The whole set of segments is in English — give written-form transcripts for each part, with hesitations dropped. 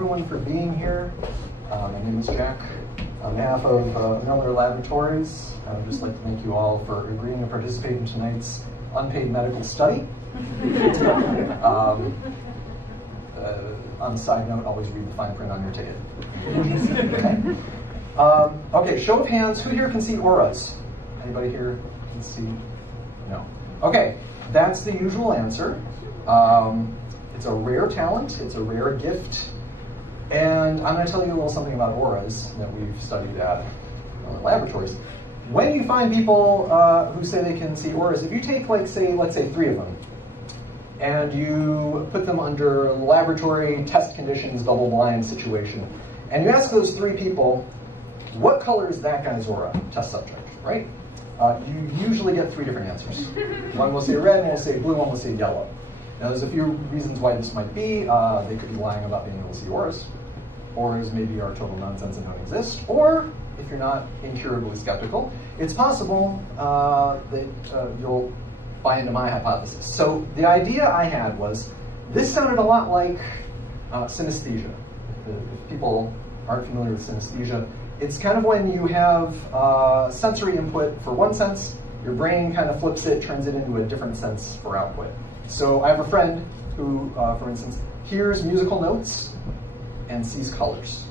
everyone for being here. My name is Jack. On behalf of Miller Laboratories, I would just like to thank you all for agreeing to participate in tonight's unpaid medical study. On a side note, always read the fine print on your ticket. Okay, show of hands, who here can see auras? Anybody here can see? No. Okay, that's the usual answer. It's a rare talent, it's a rare gift, and I'm going to tell you a little something about auras that we've studied at laboratories. When you find people who say they can see auras, if you take, let's say 3 of them, and you put them under laboratory test conditions, double-blind situation, and you ask those 3 people, what color is that guy's aura, test subject, right? You usually get 3 different answers. One will say red, one will say blue, one will say yellow. Now, there's a few reasons why this might be. They could be lying about being able to see auras. Auras maybe are total nonsense and don't exist. Or, if you're not incurably skeptical, it's possible that you'll buy into my hypothesis. So the idea I had was, this sounded a lot like synesthesia. If people aren't familiar with synesthesia, it's kind of when you have sensory input for one sense, your brain kind of flips it, turns it into a different sense for output. So I have a friend who, for instance, hears musical notes and sees colors.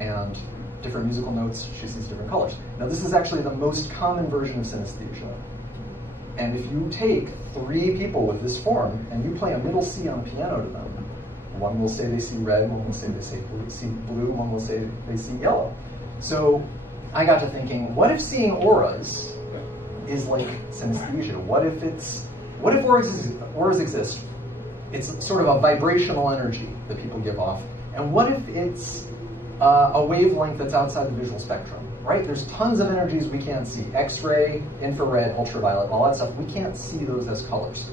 And different musical notes, she sees different colors. Now this is actually the most common version of synesthesia. And if you take 3 people with this form and you play a middle C on a piano to them, one will say they see red, one will say they see blue, one will say they see yellow. So I got to thinking, what if seeing auras is like synesthesia? What if auras exist? It's sort of a vibrational energy that people give off. And what if it's a wavelength that's outside the visual spectrum, right? There's tons of energies we can't see. X-ray, infrared, ultraviolet, all that stuff. We can't see those as colors.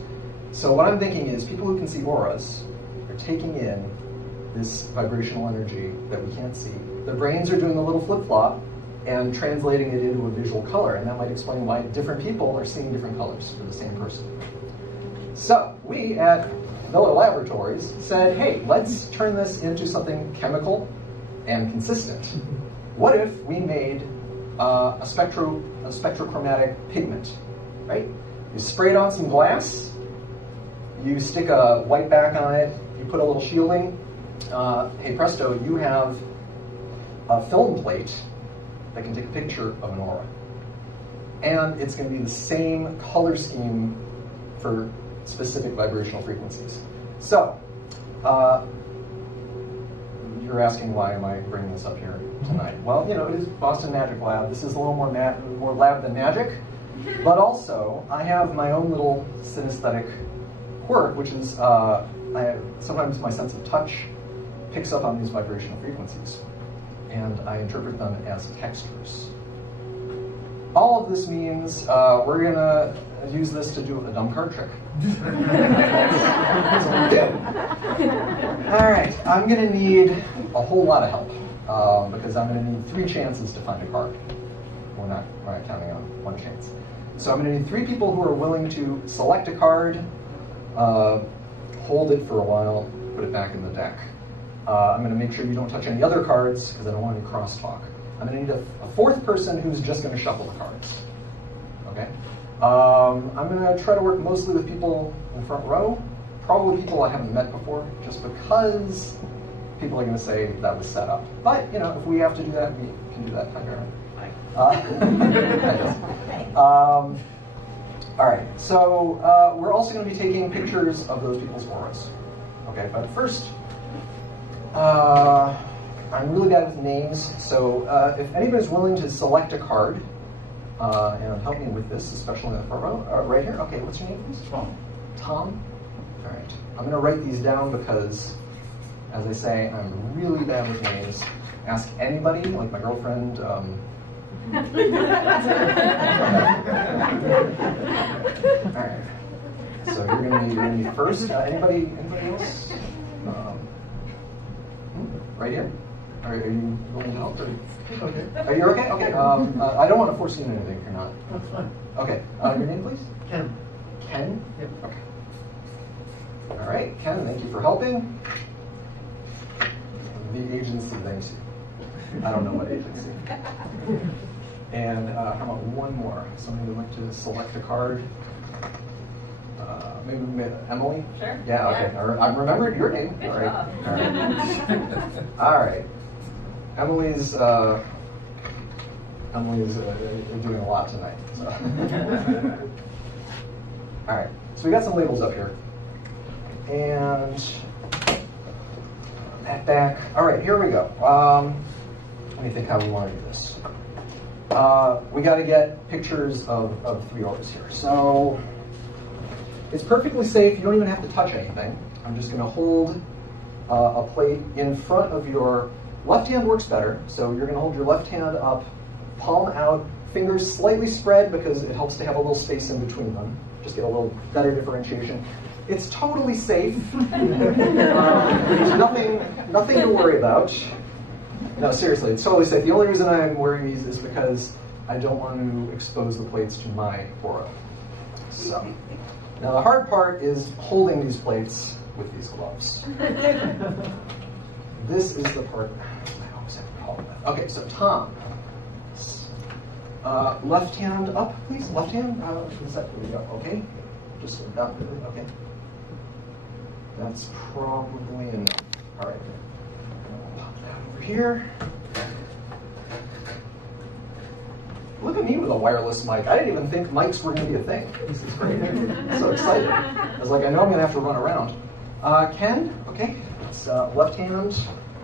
So what I'm thinking is people who can see auras are taking in this vibrational energy that we can't see. Their brains are doing a little flip-flop and translating it into a visual color. And that might explain why different people are seeing different colors for the same person. So we at Miller Laboratories said, hey, let's turn this into something chemical and consistent. What if we made a spectrochromatic pigment, right? You spray it on some glass, you stick a white back on it, you put a little shielding, hey presto, you have a film plate that can take a picture of an aura. And it's going to be the same color scheme for specific vibrational frequencies. So, you're asking why am I bringing this up here tonight? Well, you know, it is Boston Magic Lab. This is a little more lab than magic. But also, I have my own little synesthetic quirk, which is sometimes my sense of touch picks up on these vibrational frequencies. And I interpret them as textures. All of this means we're going to use this to do a dumb card trick. That's what we do. All right, I'm going to need a whole lot of help because I'm going to need 3 chances to find a card. We're not counting on 1 chance. So I'm going to need 3 people who are willing to select a card, hold it for a while, put it back in the deck. I'm going to make sure you don't touch any other cards because I don't want any crosstalk. I'm going to need a 4th person who's just going to shuffle the cards. Okay? I'm going to try to work mostly with people in the front row, probably people I haven't met before, just because people are going to say that was set up. But, you know, if we have to do that, we can do that. Hi, Baron. All right, so we're also going to be taking pictures of those people's auras. Okay, but first, I'm really bad with names, so if anybody's willing to select a card and help me with this, especially in the front row, right here. Okay, what's your name, please? Tom. Tom? All right. I'm going to write these down because, as I say, I'm really bad with names. Ask anybody, like my girlfriend. All right. So you're going to need first. Anybody else? Right here? Are you willing to help? Or? Okay. Are you okay? Okay. I don't want to force you into anything if you're not. That's fine. Okay. Your name, please? Ken. Ken? Yep. Okay. All right, Ken, thank you for helping. I see. I don't know what age I see. And how about one more? Somebody would like to select a card? Maybe Emily? Sure. Yeah, okay. I remembered your name. Good All right. job. All right. All right. Emily's doing a lot tonight. So. All right. So we got some labels up here. And that back. All right, here we go. Let me think how we want to do this. We got to get pictures of three auras here. So it's perfectly safe. You don't even have to touch anything. I'm just going to hold a plate in front of your left hand. Works better. So you're going to hold your left hand up, palm out, fingers slightly spread because it helps to have a little space in between them. Just get a little better differentiation. It's totally safe. There's nothing to worry about. No, seriously, it's totally safe. The only reason I'm wearing these is because I don't want to expose the plates to my aura. So, now the hard part is holding these plates with these gloves. This is the part I always have to call that. Okay, so Tom, left hand up, please. Left hand. Is that where we go? Okay, just about really. Okay, that's probably enough. All right. Pop that over here. Look at me with a wireless mic. I didn't even think mics were going to be a thing. This is great. I'm so excited. I was like, I know I'm going to have to run around. Ken, okay. It's left hand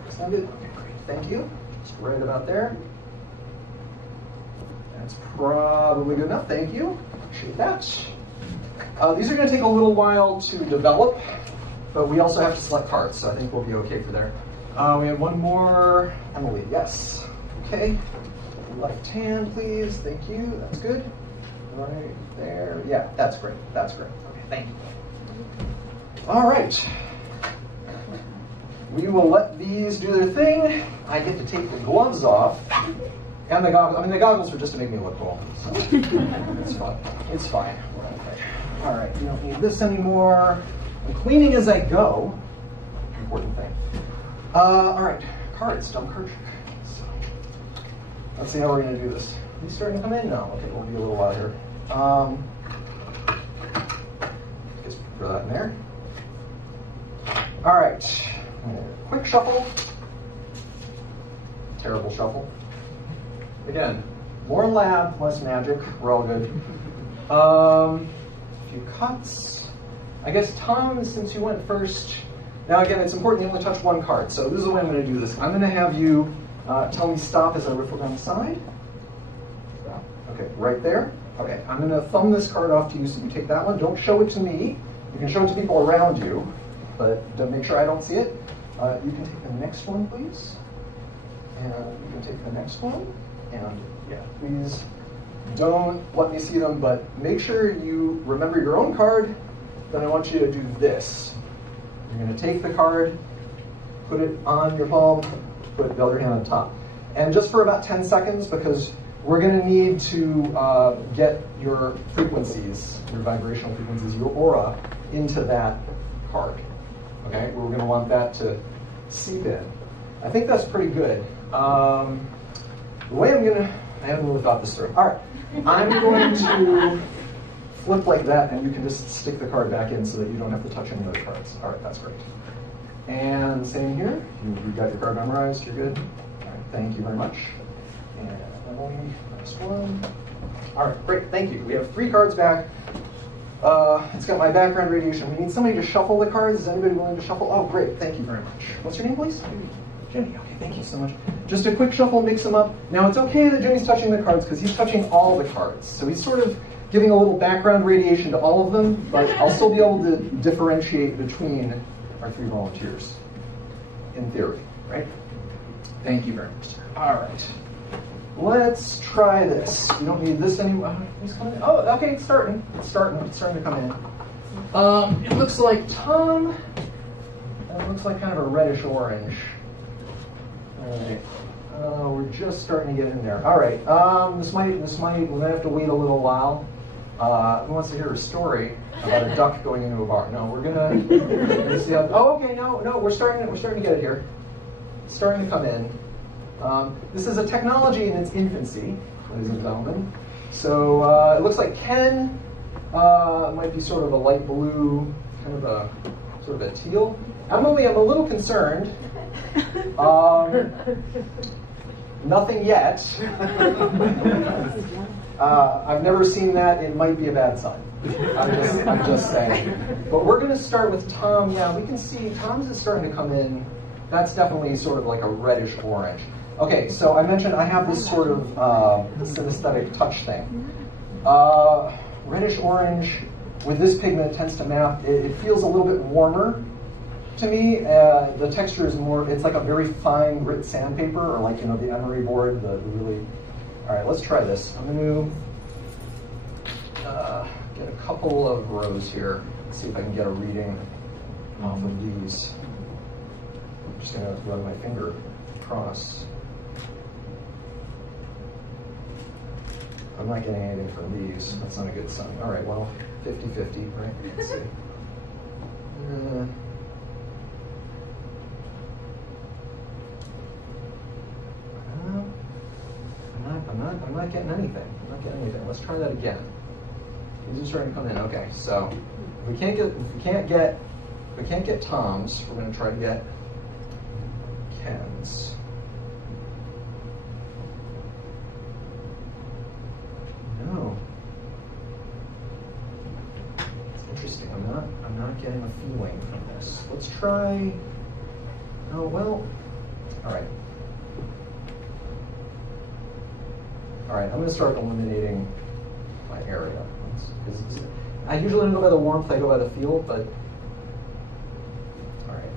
extended. Okay, great. Thank you. Just right about there. That's probably good enough. Thank you. Appreciate that. These are going to take a little while to develop, but we also have to select cards, so I think we'll be okay for there. We have one more. Emily, yes. Okay. Left hand, please. Thank you. That's good. Right there. Yeah, that's great. That's great. Okay, thank you. All right. We will let these do their thing. I get to take the gloves off. And the goggles. I mean, the goggles were just to make me look cool. So it's fine. It's fine. All right. You don't need this anymore. I'm cleaning as I go. Important thing. All right. Cards. Dumb card trick. So, let's see how we're going to do this. Are you starting to come in? No. Okay. We'll be a little while here. Just throw that in there. All right. Quick shuffle. Terrible shuffle. Again, more lab, less magic. We're all good. A few cuts. I guess, Tom, since you went first. Now, again, it's important you only touch one card. So this is the way I'm going to do this. I'm going to have you tell me stop as I riffle down the side. Stop. Okay, right there. Okay, I'm going to thumb this card off to you so you take that one. Don't show it to me. You can show it to people around you, but make sure I don't see it. You can take the next one, please. And you can take the next one. And yeah, please don't let me see them, but make sure you remember your own card. Then I want you to do this. You're going to take the card, put it on your palm, put the other hand on top. And just for about 10 seconds, because we're going to need to get your frequencies, your vibrational frequencies, your aura, into that card. Okay, we're going to want that to seep in. I think that's pretty good. The way I'm gonna, I haven't really thought this through. All right, I'm going to flip like that, and you can just stick the card back in so that you don't have to touch any other cards. All right, that's great. And same here. You've got your card memorized. You're good. All right, thank you very much. And Emily, next one. All right, great. Thank you. We have 3 cards back. It's got my background radiation. We need somebody to shuffle the cards. Is anybody willing to shuffle? Oh, great. Thank you very much. What's your name, please? Jimmy. Okay, thank you so much. Just a quick shuffle, mix them up. Now, it's okay that Jimmy's touching the cards because he's touching all the cards. So he's sort of giving a little background radiation to all of them, but I'll still be able to differentiate between our 3 volunteers, in theory, right? Thank you very much, sir. All right. Let's try this. We don't need this anymore. Who's coming in? Oh, okay, it's starting. It's starting to come in. It looks like Tom. And it looks like kind of a reddish orange. All right. We're just starting to get in there. All right. This might. We might have to wait a little while. Who wants to hear a story about a duck going into a bar? No, we're gonna see how. Oh, okay. No. We're starting to get it here. It's starting to come in. This is a technology in its infancy, ladies and gentlemen. So it looks like Ken might be sort of a light blue, kind of a sort of a teal. Emily, I'm a little concerned. Nothing yet. I've never seen that. It might be a bad sign. I'm just saying. But we're going to start with Tom. Yeah, we can see Tom's is starting to come in. That's definitely sort of like a reddish orange. Okay, so I mentioned I have this sort of synesthetic touch thing. Reddish orange with this pigment tends to map. It feels a little bit warmer to me. The texture is more, it's like a very fine grit sandpaper, or like, you know, the emery board, the really. All right, let's try this. I'm going to get a couple of rows here. Let's see if I can get a reading off of these. I'm just going to run my finger across. I'm not getting anything from these. That's not a good sign. All right, well, 50-50, right? Let's see. I'm not getting anything. I'm not getting anything. Let's try that again. These are starting to come in. Okay, so if we can't get Tom's, we're going to try to get Ken's. No. It's interesting. I'm not getting a feeling from this. Let's try. Oh well. All right. All right, I'm going to start eliminating my area. I usually don't go by the warmth, I go by the feel, but all right.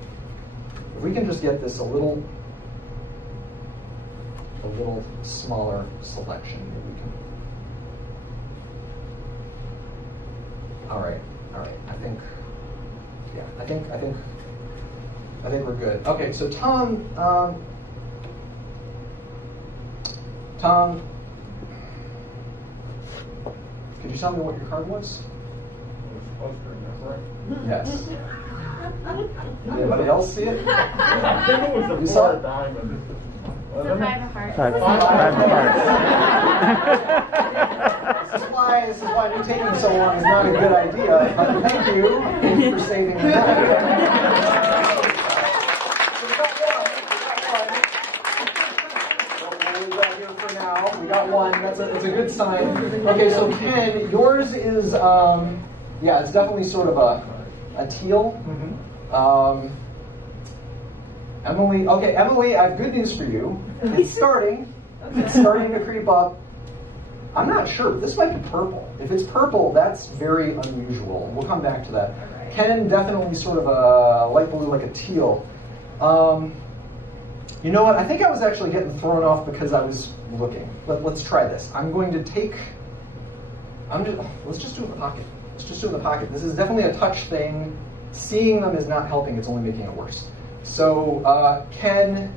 If we can just get this a little smaller selection, maybe we can. All right. I think we're good. Okay, so Tom, could you tell me what your card was? Yes. Anybody else see it? I think it was You a saw four it? diamond. It's a 5 of hearts. This is why me taking so long is not a good idea. But thank you for saving me that. We got one. That's a good sign. Okay, so Ken, yours is yeah, it's definitely sort of a teal. Emily, okay, Emily, I have good news for you. It's starting to creep up. I'm not sure. This might be purple. If it's purple, that's very unusual. We'll come back to that. Right. Ken, definitely sort of a light blue, like a teal. You know what? I think I was actually getting thrown off because I was looking. Let's try this. I'm going to take. Let's just do it in the pocket. Let's just do it in the pocket. This is definitely a touch thing. Seeing them is not helping. It's only making it worse. So Ken,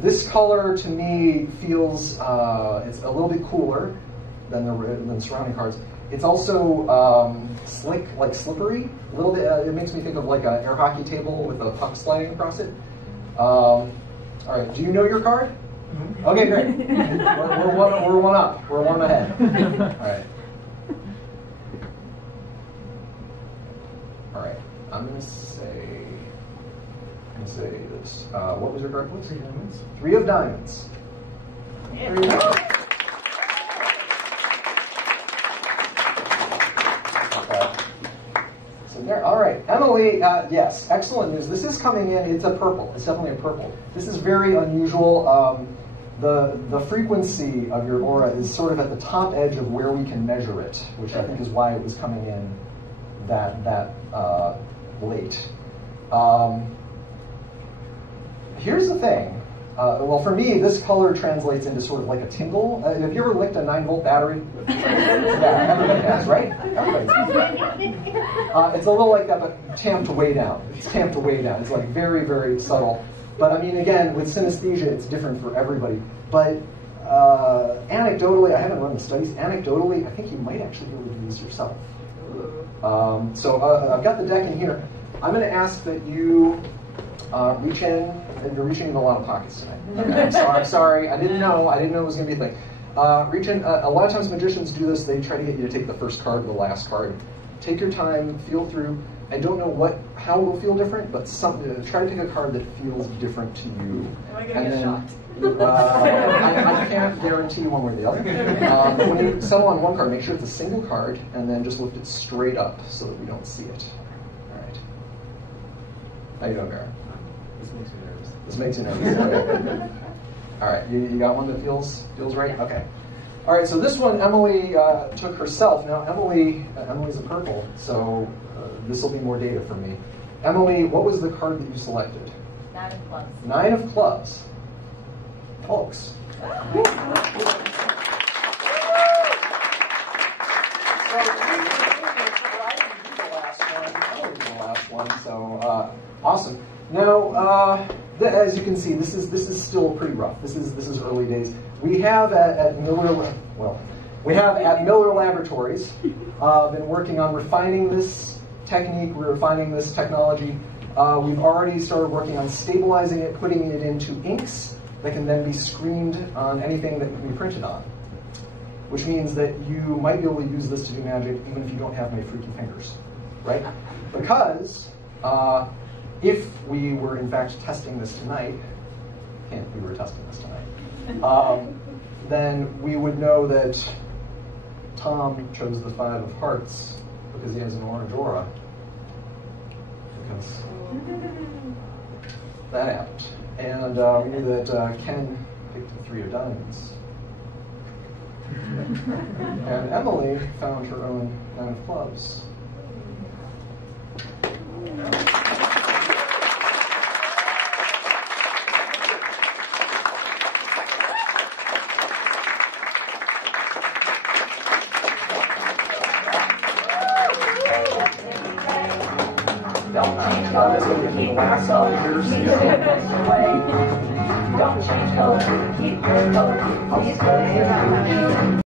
this color to me feels it's a little bit cooler than the surrounding cards. It's also slick, like slippery. A little bit. It makes me think of like an air hockey table with a puck sliding across it. All right. Do you know your card? Mm-hmm. Okay, great. we're one up. We're one ahead. All right. I'm gonna say this. What was your card? What's 3 diamonds? 3 of diamonds. Yeah. 3 of diamonds. Okay. So there. All right, Emily. Yes, excellent news. This is coming in. It's a purple. It's definitely a purple. This is very unusual. The frequency of your aura is sort of at the top edge of where we can measure it, which I think is why it was coming in that late. Here's the thing. Well, for me, this color translates into sort of like a tingle. Have you ever licked a 9-volt battery? Yeah, everybody has, right? Everybody. It's a little like that, but tamped way down. It's tamped way down. It's like very, very subtle. But I mean, again, with synesthesia, it's different for everybody. But anecdotally, I haven't run the studies. Anecdotally, I think you might actually be able to do this yourself. So I've got the deck in here. I'm going to ask that you reach in And you're reaching in a lot of pockets tonight. Okay, I'm sorry. I didn't know it was going to be a thing. Reach in. A lot of times magicians do this. They try to get you to take the first card or the last card. Take your time, feel through. I don't know how it will feel different, but try to take a card that feels different to you. Am I going to get shocked? I can't guarantee one way or the other. When you settle on one card, make sure it's a single card, and then just lift it straight up so that we don't see it. All right. How you doing, Baron? This makes me nervous. This makes you nervous. Okay. All right. You got one that feels right? Okay. All right. So this one, Emily took herself. Now, Emily's a purple, so this will be more data for me. Emily, what was the card that you selected? 9 of clubs. 9 of clubs. Folks. So awesome. Now, as you can see, this is still pretty rough. This is early days. We have at Miller Laboratories been working on refining this technique, refining this technology. We've already started working on stabilizing it, putting it into inks that can then be screened on anything that can be printed on, which means that you might be able to use this to do magic even if you don't have my freaky fingers, right? Because if we were in fact testing this tonight, then we would know that Tom chose the 5 of hearts because he has an orange aura. Because that happened. And we knew that Ken picked the 3 of diamonds. And Emily found her own 9 of clubs. Don't change color, keep your color.